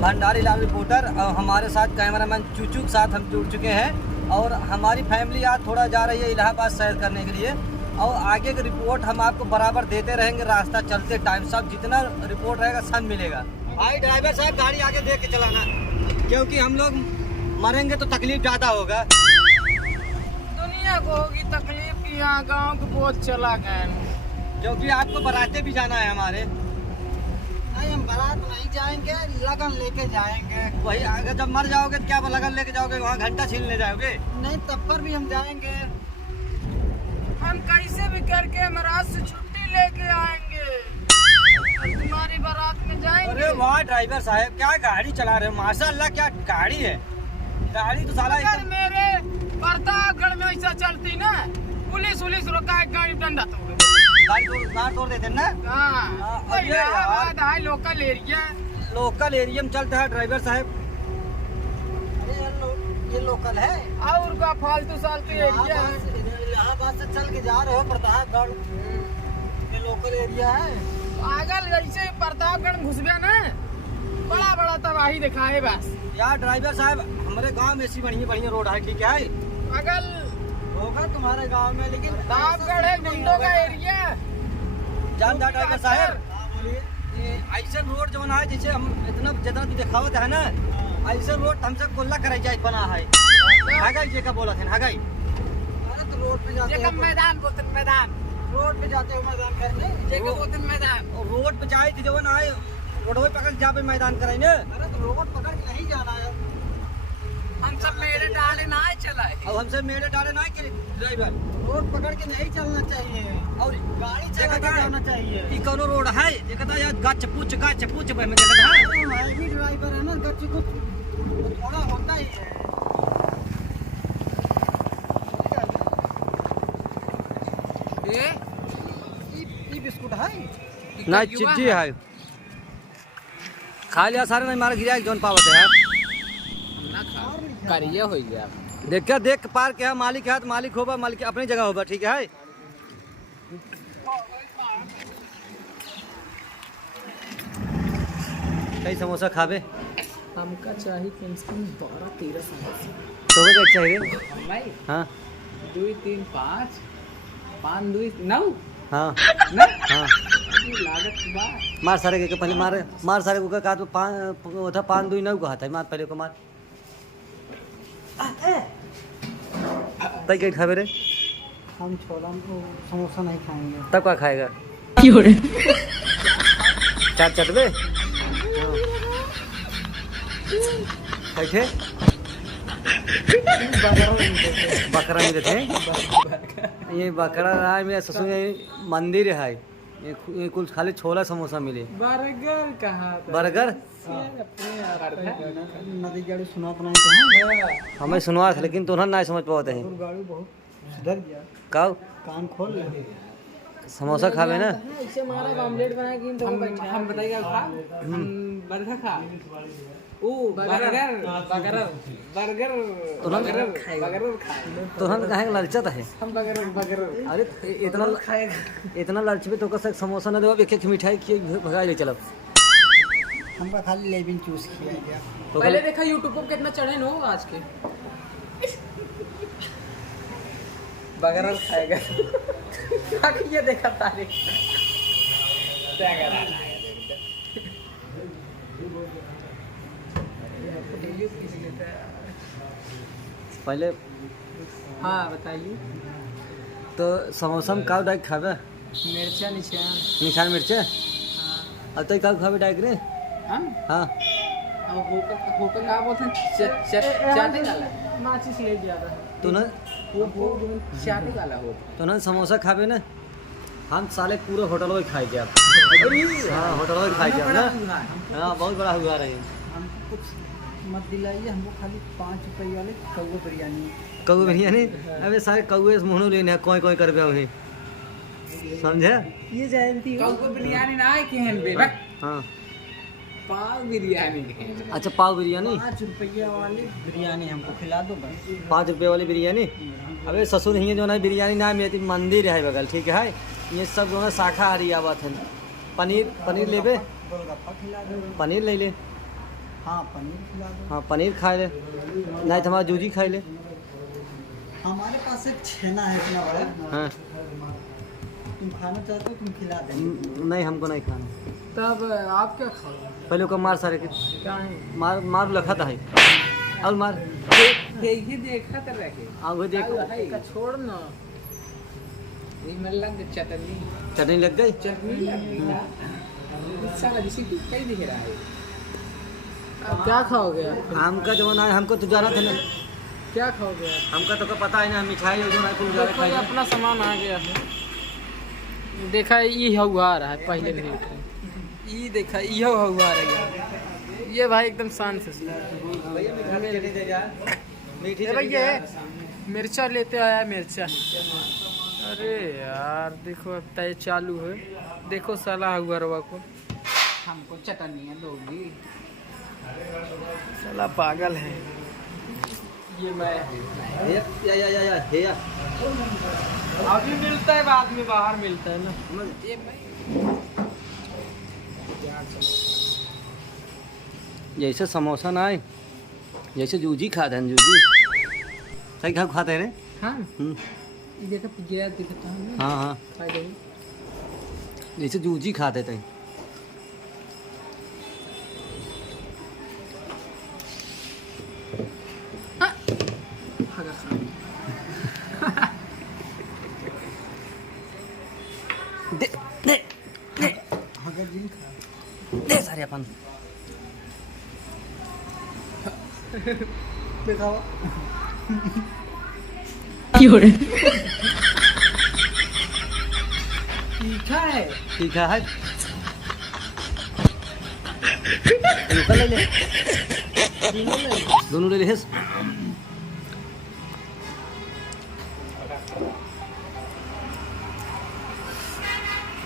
भंडारी लाल reporter और हमारे साथ कैमरामैन चूचू के साथ हम जुड़ चुके हैं और हमारी फैमिली आज थोड़ा जा रही है इलाहाबाद सैर करने के लिए और आगे की रिपोर्ट हम आपको बराबर देते रहेंगे रास्ता चलते टाइम। सब जितना रिपोर्ट रहेगा सब मिलेगा। भाई ड्राइवर साहब गाड़ी आगे देख के चलाना, क्योंकि हम लोग मरेंगे तो तकलीफ ज़्यादा होगा। दुनिया को होगी तकलीफ की, यहाँ गाँव को बहुत चला गए, क्योंकि आपको बाराते भी जाना है हमारे। नहीं हम बारात नहीं जाएंगे, लगन लेके जाएंगे। वही अगर जब मर जाओगे तो क्या लगन लेके जाओगे, वहाँ घंटा छीनने जाओगे? नहीं तब पर भी हम जाएंगे। हम कैसे भी करके महाराज से छुट्टी लेके आएंगे और तुम्हारी बारात में जाएंगे। अरे वाह ड्राइवर साहब, क्या गाड़ी चला रहे हो, माशाल्लाह क्या गाड़ी है। गाड़ी तो साला अगर मेरे प्रतापगढ़ में ऐसा चलती ना, पुलिस रोका गाड़ी डंडा तोड़ गाड़ी तोड़ देते ना। हाँ है लोकल एरिया। लोकल एरिया में चलता है ड्राइवर साहब। ये लोकल है और का फालतू सालतू एरिया है। इलाहाबाद से चल के जा रहे हो प्रतापगढ़, ये लोकल एरिया है। पागल ऐसे प्रतापगढ़ घुस गया ना, बड़ा तबाही दिखाए बस। यार ड्राइवर साहब हमारे गांव में ऐसी बढ़िया रोड है, ठीक है। पागल होगा तुम्हारे गांव में, लेकिन प्रतापगढ़ है गुंडों का एरिया। जानदार ड्राइवर साहब, ऐसा रोड जो है जैसे हम जितना भी दिखावत है ना, ऐसा रोड हमसे कोल्ला करे जाए बना है। हगाई का बोला थे हगाई तो रोड पे जाते हैं, मैदान बोलते हैं, मैदान रोड पे जाते हो मैदान करने बोलते हैं मैदान। रोड पे जाए तो जवन आए रोडवे पकड़ जा पे मैदान करे ना। अरे तो रोड पकड़ के नहीं जाना है, हम सब मेरे डाले ना चला है। अब हमसे मेरे डाले ना कि ड्राइवर रोड पकड़ के नहीं चलना चाहिए और गाड़ी चला के जाना चाहिए। ये कौनो रोड है देखता यार, गच पुच पे में देखता है। मैं भी ड्राइवर है ना, गच कुछ थोड़ा होता ही है। ये बिस्कुट है ना, चिज्जी है, खा लिया सारे नहीं मारा गिरा जोन पावत है करिए हो गया। देख पार के है मालिक है तो मालिक होगा, मालिक अपनी जगह होगा, ठीक है। कई समोसा खावे हमका चाहिए कम से कम 12-13 समोसा। तो क्या चाहिए भाई? हाँ 2 3 5 5 2 9 हाँ ना हाँ लागत बात मार सारे के पहले मार सारे को का तो 5 2 9 कहा था, मार पहले को मार। तय क्या खावे रे? हम छोला समोसा नहीं खाएंगे। तब क्या खाएगा? चाट चटवे कैठे बकरा मिले थे। ये बकरा राय में ससुर मंदिर है, ये कुल खाली छोला समोसा मिले। बर्गर कहाँ? बर्गर नदी गाड़ी सुना तो नहीं हमें सुनवा था, लेकिन तुम्हारा नहीं समझ पाते हैं। गाड़ी बहुत सुधर गया। कब कान खोल ले, समोसा खावे ना, इसे हमारा ऑमलेट बना के तो हम बताइए खा, बर्गर खा, ओ बर्गर बर्गर तुरंत कहे ललचत है। हम बर्गर अरे इतना ललच पे तो कसक समोसा ना दो, एक मिठाई खिए भगा ले चलो। हमका खाली लेबिन चूस किया गया। तो पहले देखा यूट्यूब पर कितना चढ़े नो आज के। बर्गर खाएगा ये देखा तारीख पहले हाँ बताइए। तो समोसा में का डाइक खावे? मिर्चा निशान मिर्चे। अब तो का खावे डाइक रे? हाँ हाँ होकर क्या बोलते हैं, चाटे वाला माचिस ले ज्यादा तो ना चाटे वाला हो तो ना समोसा खावे ना, हम साले पूरे होटल में खाए आप। हाँ होटल में खाए ना। हाँ बहुत बड़ा हुआ रहे। हमको कुछ मत दिलाइए, हमको खाली 5 रुपये वाले कौवा बिरयानी। कौवे बिरयानी? अबे सारे कौवे मुँह लेने कोई कर पे उन्हें, समझे? ये जानती हो कौवा बिरयानी ना है केहन बे। हाँ पाव बिरयानी अच्छा पाव बिरयानी 5 रुपये वाली बिरयानी हमको खिला दो बस। 5 रुपये वाली बिरयानी? अबे ससुर ही जो है बिरयानी ना में मंदिर है बगल, ठीक है। ये सब जो है शाकाहारी आवत है। पनीर लेबे? गोलगप्पा खिला दो। पनीर ले ले। हाँ पनीर खिला दो। हाँ पनीर खा ले, नहीं तो हमारा जूजी खा ले। हमारे पास एक छेना है इतना बड़ा, हाँ तुम खाना चाहते हो तुम खिला देंगे। नहीं हमको नहीं खाना। तब आप क्या खाओगे? पहले को मार सारे के, क्या है? मार मार लखा था है और मार देखिए देखा तो रखे आगे देखो। का छोड़ ना, ये मतलब चटनी चटनी लग गई। चटनी लग गई ना, इस साला जिसे तू कहीं दिख रहा है। अब क्या खाओगे आप? आम का जमाना है, हमको तो जाना था ना। क्या खाओगे आप? हमका तो पता है ना, मिठाई और जो है कुल देखो ये अपना सामान आ गया है। देखा ये हुआ आ रहा है, पहले नहीं उठा। ये देखा ये हुआ आ रहा है। ये भाई एकदम शांत से मीठी ए भाई ये मिर्चा लेते आया, मिर्चा। अरे यार देखो अब तय चालू है, देखो साला हुआ रवा को हमको चटनियाँ दोगी, साला पागल है ये। मैं या अभी मिलता है, बाद में बाहर मिलता है ना ये। जैसे समोसा ना है, जैसे जूजी खाते हैं, जूजी सही खाते हैं रे। हाँ ये देखो पिज्जा दिखता है ना। हाँ हाँ खाई दो। जैसे जूजी खाते थे। भागा खा। दे दे दे अगर जिन खा दे सारे अपन दिखाओ। तीखा है। ठीक है ऊपर ले ले, दोनों ले ले।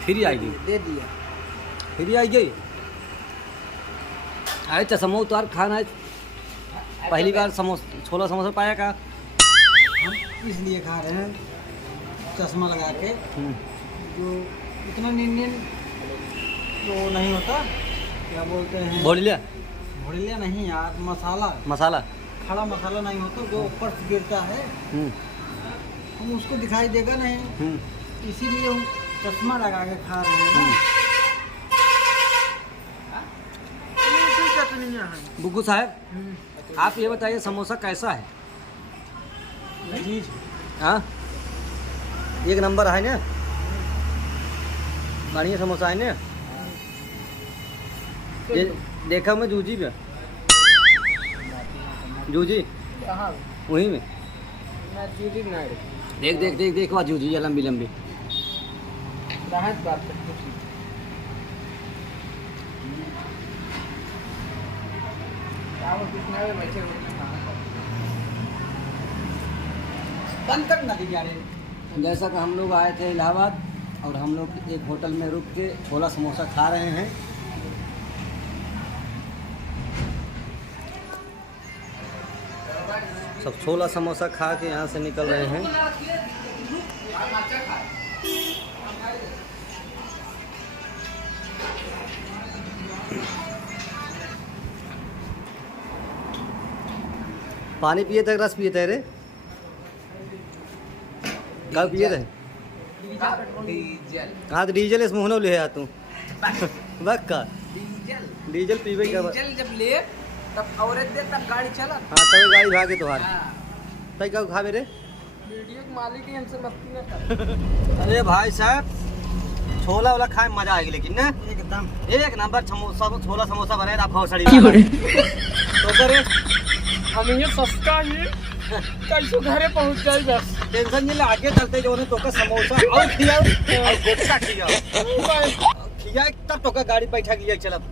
फिर आएगी, दे दिया। फिर आएगी। अरे चश्मा उतार, खाना है। पहली बार समोसा, छोला समोसा पाया का? हम इसलिए खा रहे हैं चश्मा लगा के, जो इतना नींद वो नहीं होता, क्या बोलते हैं, भोलिया भोलिया नहीं यार, मसाला, मसाला। खड़ा मसाला नहीं होता जो ऊपर से गिरता है, हम उसको दिखाई देगा नहीं, इसीलिए हम चश्मा लगा के खा रहे हैं ना। चटनियाँ हैं। बुग्गू साहब आप ये बताइए समोसा कैसा है? लजीज हाँ एक नंबर है ना, बढ़िया समोसा है ना। ये देखा मैं जूजी में, जूजी कहाँ? वहीं में मैं जूरी नहीं देख देख देख देख वहाँ जूजी है लंबी लंबी। राहत बात करते हैं। वो कितना में बैठे हुए हैं। बंद कर ना दीजिए यार। जैसा कि हम लोग आए थे इलाहाबाद और हम लोग एक होटल में रुक के छोला समोसा खा रहे हैं। सब छोला समोसा खा के यहाँ से निकल रहे हैं। पानी पिए थे, रस पिए थे रे? कब पिए थे? डीजल हाँ तो डीजल इस मुहनो ले आ तू बक्का डीजल डीजल पीबे का। डीजल जब ले तब औरत दे तब गाड़ी चला। हाँ तब गाड़ी भागे तुम्हार तई का खावे रे। वीडियो के मालिक ही हमसे मस्ती न कर। अरे भाई साहब छोला वाला खाए में मजा आएगी, लेकिन ना एकदम एक नंबर छोला समोसा बने आप भौसड़ी तो करे हम ये सस्ता ही कैसे घरे पहुंच जाए बस। टेंशन नहीं ले, आगे चलते जो ने तो का समोसा और खियाओ और गुटखा खियाओ खिया तब तो का गाड़ी बैठा गया चलब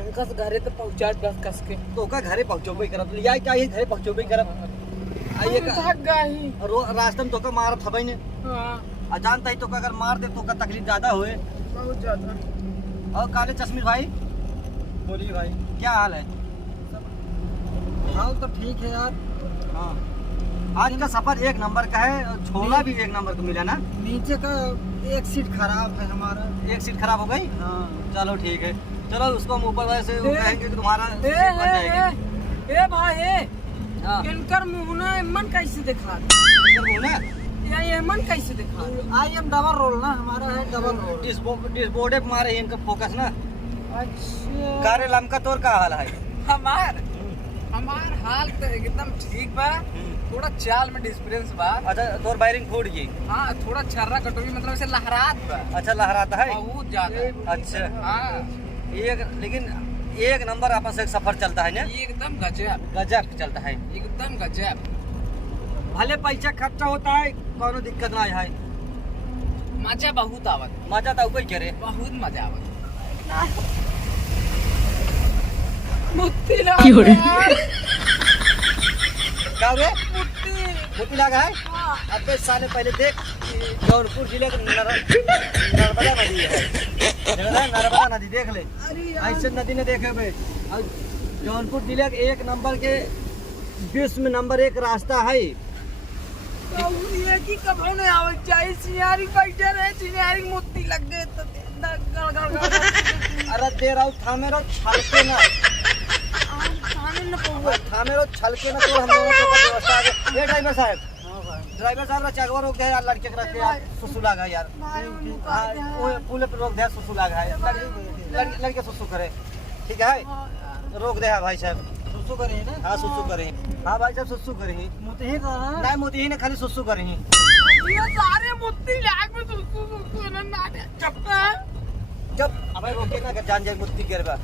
उनका घरे तो पहुंचा बस कस के तो का घरे पहुंचोबे करब लिया क्या ये घरे पहुंचोबे करब आइए का थक गई। रास्ते में तो का मार थबई ने हाँ अजानता ही तो का अगर मार दे तो का तकलीफ ज्यादा होए। बहुत ज्यादा। और काले चश्मीर भाई बोलिए भाई। क्या हाल है? हाल तो ठीक है यार। हाँ आज का सफर एक नंबर का है, छोला भी एक नंबर को मिला ना। नीचे का एक सीट खराब है हमारा। एक सीट खराब हो गई। हाँ चलो ठीक है, चलो उसको हम ऊपर वैसे वो कहेंगे कि तुम्हारा ए सीट बन जाएगी। ए भाई ए हाँ। इनकर मुंह ना मन कैसे दिखा इधर मुँह ना ये मन कैसे दिखा आई एम डबल रोल ना हमारा है डबल रोल इस बोर्डे पे मारे इनका फोकस ना। अच्छा कारे लमका तोर का हाल है? हमार हाल तो एकदम ठीक बा, थोड़ा चाल में डिफरेंस बा। अच्छा तोर वायरिंग फूट गई? हाँ थोड़ा छर्रा कटोरी मतलब ऐसे लहरात बा। अच्छा लहराता है बहुत ज्यादा। अच्छा हाँ लेकिन एक नंबर आपस से सफर चलता है ना, एकदम गजब, गजब चलता है एकदम गजब। भले पैसा खर्चा होता है कोनो दिक्कत ना है, मजा बहुत आवत, मजा तो कोई करे, बहुत मजा आवत। मुत्ती ना क्या हुए? मुट्ठी लगा है? अबे साले पहले देख जौनपुर जिले का नर्मदा नदी है, नर्मदा नदी देख ले, ऐसे नदी ने देखे भाई। और जौनपुर जिले के एक नंबर के विश्व में नंबर 1 रास्ता है। ये की कभो ने आवे चाहिए सियारी बैठे रहे सियारी मुत्ती लग गए तो अरे दे रहा हूँ थामे रो छलके ना, थामे रो छलके ना तो हम लोगों को व्यवस्था है। ये ड्राइवर साहब चकवा रोक दे यार, लड़के रख यार, सुसु लगा यार, वो पुल पे रोक दे, सुसु लगा है, लड़के सुसु करे, ठीक है रोक दे भाई साहब, सुसु करे ना। हाँ सुसु करे, हाँ भाई साहब सुसु करे, नहीं मोती ही ने खाली सुसु करे। ये सारे मुत्ती लाग में सुसु ना नाटे चप्पा जब अब रोके ना जान जाए मुत्ती गिर बा।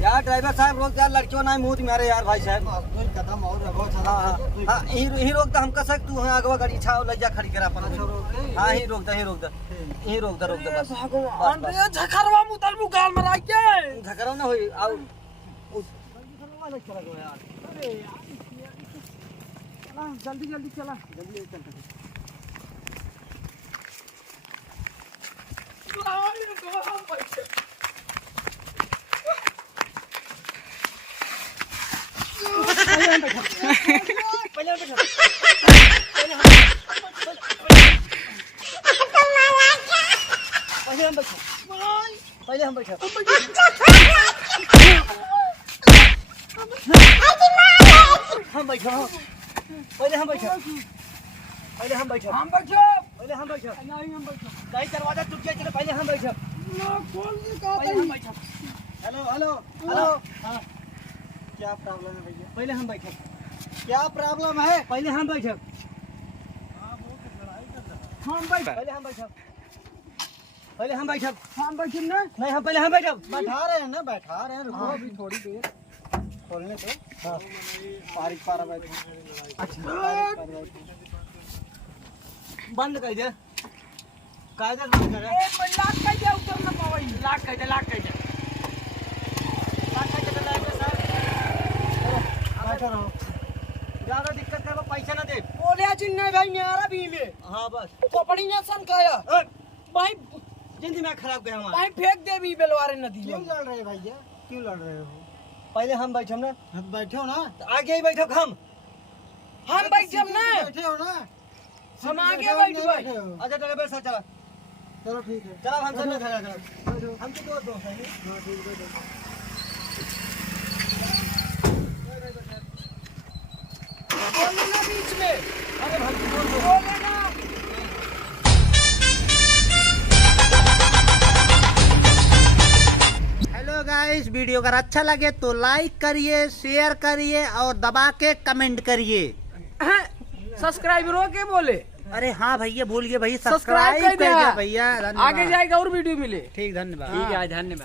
यार ड्राइवर साहब रोक यार, लड़कियों ना मुंह मारे यार भाई साहब, कदम और हाँ यही रोक दे, हम कह सकते तू अगवा गाड़ी छाव ले जा खड़ी करा अपन। हाँ यही रोक दे, यही रोक दे बस अंदर झखरवा मुतल मुगाल मरा के झकरव ना होई आओ जल्दी जल्दी चला पहले हम बैठा हम बैठा पहले हम बैठा पहले हम बैठा हम बैठो पहले हम बैठा नहीं हम बैठो कहीं दरवाजा टूट गया चलो पहले हम बैठा ना खोल दे का पहले हम बैठा। हेलो हेलो हेलो हाँ क्या प्रॉब्लम है भैया पहले हम बैठा, क्या प्रॉब्लम है पहले हम बैठा, हम बैठ पहले हम बैठा, पहले हम बैठा, हम बैठे ना नहीं हम पहले हम बैठा, बैठा रहे हैं ना बैठा रहे हैं रुको अभी थोड़ी देर खोलने दो हाँ पारिक पारा बैठो अच्छा बंद कर दे, कायदे बंद कर ए पर लाख का दे उतर ना पावई लाख कर दे, लाख कर दे, लाख कर दे ड्राइवर साहब बैठा रहो, ज्यादा दिक्कत करो पैसा ना दे। बोले चिन्ह भाई न्यारा भी ले हाँ बस कपड़ी ना सन खाया भाई जिंदगी में खराब गया हमारा। भाई फेंक दे भी बेलवारे नदी क्यों लड़ रहे भैया क्यों लड़ रहे हो? पहले हम बैठे ना, हम बैठे हो ना, तो आगे ही बैठो हम बैठे ना बैठे हो ना, हम आगे बैठे हो, बैठ नहीं भाई बैठे हो? अच्छा ड्राइवर साहब चला चलो ठीक है चला हम सब खड़ा करो, बैठो। हम तो दोस्त हैं। हाँ ठीक है बैठो। बोले ना बीच में अरे भाई बोले ना हेलो गाइस, वीडियो अगर अच्छा लगे तो लाइक करिए, शेयर करिए और दबा के कमेंट करिए। सब्सक्राइबरों के बोले अरे हाँ भैया भूल गए भैया, सब्सक्राइब सब्सक्राइब कर कर दिया। भैया, धन्यवाद। आगे जाएगा और वीडियो मिले ठीक धन्यवाद। ठीक है धन्यवाद।